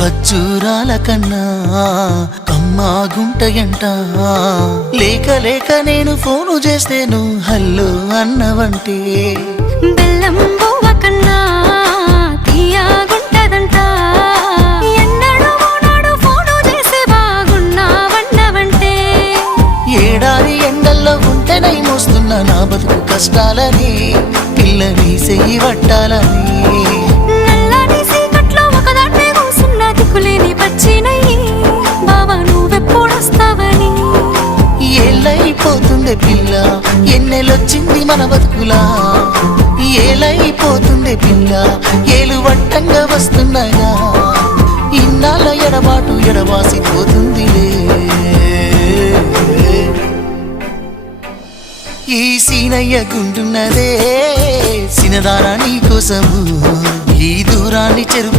ఖర్జూరాల కన్నా కమ్మాగుంటయంట లేక లేక నేను ఫోను చేస్తే నువ్వు హల్లో అన్నవంటే బెల్లం బువ్వ కన్నా తీయగుంటదంట ఎన్నడూ నాడు ఫోను చేసి బాగున్నావన్నవంటే ఏడాది ఎండల్లో ఉంటేనై మోస్తున్న నా బతుకు కష్టాలని పిల్లని చెయ్యి పట్టాలని నల్లని సీకట్లో ఒకదాన్నే కూసున్న దిక్కులేని పచ్చినయ్యి బావా నువ్వెప్పుడొస్తావని ఏళ్ళైపోతుందే పిల్ల ఎన్నెలొచ్చింది మన బతుకులా ఏలైపోతుందే పిల్ల ఏలు వట్టంగా వస్తున్నాగా ఇన్నాళ్ళ ఎడబాటు ఎడవాసిపోతుందిలే ఈ సీనయ్య గుంటున్నదే సినదారా నీ కోసము ఈ దూరాన్ని చెరు